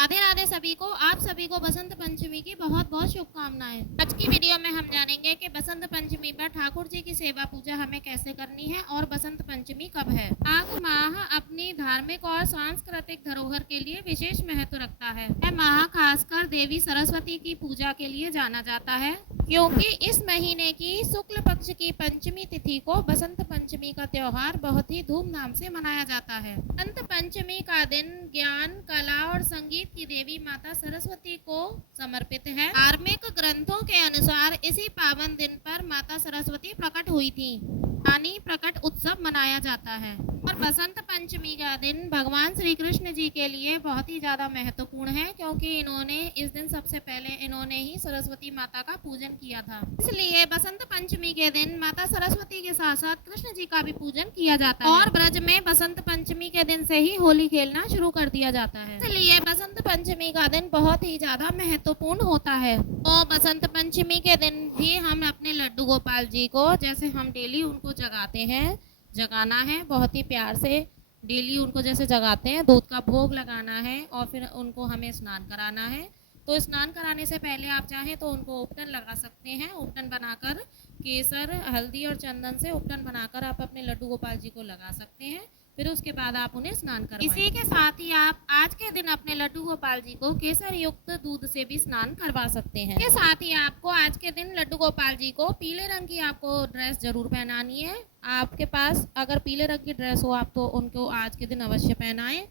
राधे राधे सभी को। आप सभी को बसंत पंचमी की बहुत बहुत शुभकामनाएं। आज की वीडियो में हम जानेंगे कि बसंत पंचमी पर ठाकुर जी की सेवा पूजा हमें कैसे करनी है और बसंत पंचमी कब है। माघ माह अपनी धार्मिक और सांस्कृतिक धरोहर के लिए विशेष महत्व रखता है। यह माह खासकर देवी सरस्वती की पूजा के लिए जाना जाता है, क्योंकि इस महीने की शुक्ल पक्ष की पंचमी तिथि को बसंत पंचमी का त्योहार बहुत ही धूमधाम से मनाया जाता है। बसंत पंचमी का दिन ज्ञान, कला और संगीत की देवी माता सरस्वती को समर्पित है। धार्मिक ग्रंथों के अनुसार इसी पावन दिन पर माता सरस्वती प्रकट हुई थी। रानी प्रकट उत्सव मनाया जाता है और बसंत पंचमी का दिन भगवान श्री कृष्ण जी के लिए बहुत ही ज्यादा महत्वपूर्ण है, क्योंकि इन्होंने इस दिन सबसे पहले इन्होंने ही सरस्वती माता का पूजन किया था। इसलिए बसंत पंचमी के दिन माता सरस्वती के साथ साथ कृष्ण जी का भी पूजन किया जाता है और ब्रज में बसंत पंचमी के दिन से ही होली खेलना शुरू कर दिया जाता है। इसलिए बसंत पंचमी का दिन बहुत ही ज्यादा महत्वपूर्ण होता है। तो बसंत पंचमी के दिन भी हम अपने लड्डू गोपाल जी को, जैसे हम डेली उनको जगाते हैं, जगाना है बहुत ही प्यार से। डेली उनको जैसे जगाते हैं, दूध का भोग लगाना है और फिर उनको हमें स्नान कराना है। तो स्नान कराने से पहले आप चाहें तो उनको उपटन लगा सकते हैं। उपटन बनाकर केसर, हल्दी और चंदन से उपटन बनाकर आप अपने लड्डू गोपाल जी को लगा सकते हैं। फिर उसके बाद आप उन्हें स्नान करवाएं। इसी के साथ ही आप आज के दिन अपने लड्डू गोपाल जी को केसर युक्त दूध से भी स्नान करवा सकते हैं। इसके साथ ही आपको आज के दिन लड्डू गोपाल जी को पीले रंग की आपको ड्रेस जरूर पहनानी है। आपके पास अगर पीले रंग की ड्रेस हो आप तो उनको आज के दिन अवश्य पहनाएं।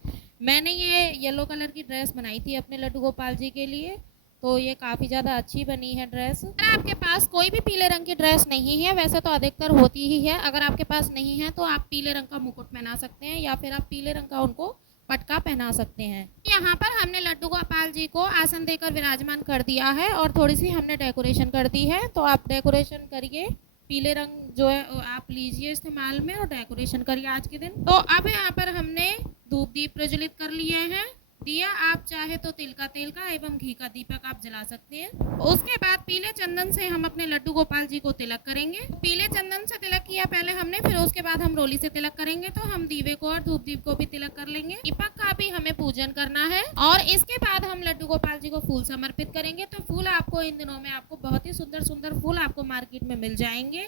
मैंने ये येलो कलर की ड्रेस बनाई थी अपने लड्डू गोपाल जी के लिए, तो ये काफ़ी ज़्यादा अच्छी बनी है ड्रेस। अगर आपके पास कोई भी पीले रंग की ड्रेस नहीं है, वैसे तो अधिकतर होती ही है, अगर आपके पास नहीं है तो आप पीले रंग का मुकुट पहना सकते हैं या फिर आप पीले रंग का उनको पटका पहना सकते हैं। यहाँ पर हमने लड्डू गोपाल जी को आसन देकर विराजमान कर दिया है और थोड़ी सी हमने डेकोरेशन कर दी है। तो आप डेकोरेशन करिए, पीले रंग जो है आप लीजिए इस्तेमाल में और डेकोरेशन करिए आज के दिन। तो अब यहाँ पर हमने धूप दीप प्रज्वलित कर लिए हैं। दिया आप चाहे तो तिल का तेल का एवं घी का दीपक आप जला सकते हैं। उसके बाद पीले चंदन से हम अपने लड्डू गोपाल जी को तिलक करेंगे। पीले चंदन से तिलक किया पहले हमने, फिर उसके बाद हम रोली से तिलक करेंगे। तो हम दीवे को और धूप दीप को भी तिलक कर लेंगे। दीपक का भी हमें पूजन करना है और इसके बाद हम लड्डू गोपाल जी को फूल समर्पित करेंगे। तो फूल आपको इन दिनों में आपको बहुत ही सुंदर सुंदर फूल आपको मार्केट में मिल जाएंगे।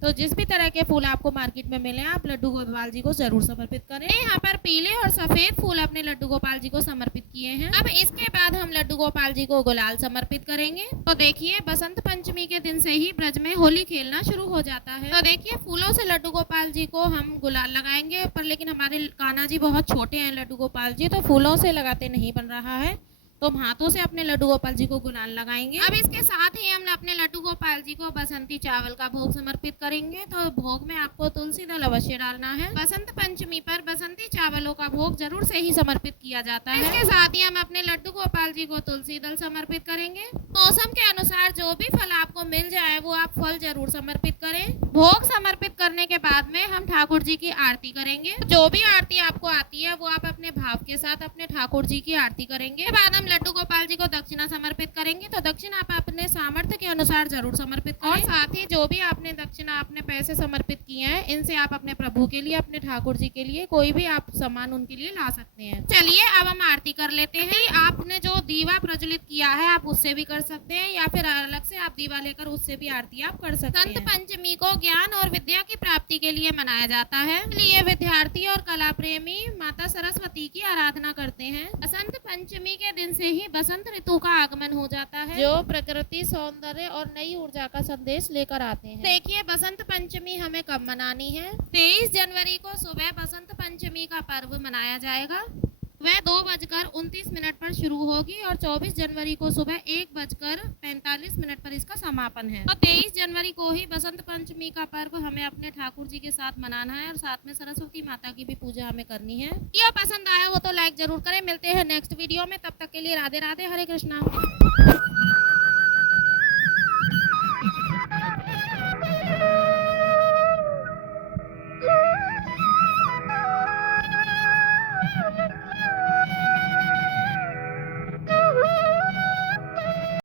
तो जिस भी तरह के फूल आपको मार्केट में मिले आप लड्डू गोपाल जी को जरूर समर्पित करें। यहाँ पर पीले और सफेद फूल अपने लड्डू गोपाल जी को समर्पित किए हैं। अब इसके बाद हम लड्डू गोपाल जी को गुलाल समर्पित करेंगे। तो देखिए बसंत पंचमी के दिन से ही ब्रज में होली खेलना शुरू हो जाता है। तो देखिए फूलों से लड्डू गोपाल जी को हम गुलाल लगाएंगे, पर लेकिन हमारे कान्हा जी बहुत छोटे हैं लड्डू गोपाल जी, तो फूलों से लगाते नहीं बन रहा है, तो हम हाथों से अपने लड्डू गोपाल जी को गुलाल लगाएंगे। अब इसके साथ ही हम अपने लड्डू गोपाल जी को बसंती चावल का भोग समर्पित करेंगे। तो भोग में आपको तुलसी दल अवश्य डालना है। बसंत पंचमी पर बसंती चावलों का भोग जरूर से ही समर्पित किया जाता है। इसके साथ ही हम अपने लड्डू गोपाल जी को तुलसी दल समर्पित करेंगे। मौसम के अनुसार जो भी फल आपको मिल जाए वो आप फल जरूर समर्पित करें। भोग समर्पित करने के बाद में हम ठाकुर जी की आरती करेंगे। जो भी आरती आपको आती है वो आप अपने भाव के साथ अपने ठाकुर जी की आरती करेंगे। बाद हम लड्डू गोपाल जी को दक्षिणा समर्पित करेंगे। तो दक्षिणा आप अपने सामर्थ्य के अनुसार जरूर समर्पित करें। और साथ ही जो भी आपने दक्षिणा अपने पैसे समर्पित किए हैं, इनसे आप अपने प्रभु के लिए, अपने ठाकुर जी के लिए कोई भी आप सामान उनके लिए ला सकते हैं। चलिए अब हम आरती कर लेते हैं। आपने जो दीवा प्रज्वलित किया है आप उससे भी कर सकते हैं या फिर अलग से आप दीवा लेकर उससे भी आरती आप कर सकते हैं। बसंत पंचमी को ज्ञान और विद्या की प्राप्ति के लिए मनाया जाता है। इसलिए विद्यार्थी और कला प्रेमी माता सरस्वती की आराधना करते हैं। बसंत पंचमी के दिन से ही बसंत ऋतु का आगमन हो जाता है, जो प्रकृति, सौंदर्य और नई ऊर्जा का संदेश लेकर आते हैं। देखिए बसंत पंचमी हमें कब मनानी है। 23 जनवरी को सुबह बसंत पंचमी का पर्व मनाया जाएगा। वह 2:29 पर शुरू होगी और 24 जनवरी को सुबह 1:45 पर इसका समापन है। और 23 जनवरी को ही बसंत पंचमी का पर्व हमें अपने ठाकुर जी के साथ मनाना है और साथ में सरस्वती माता की भी पूजा हमें करनी है। वीडियो पसंद आया हो तो लाइक जरूर करें। मिलते हैं नेक्स्ट वीडियो में, तब तक के लिए राधे राधे, हरे कृष्णा।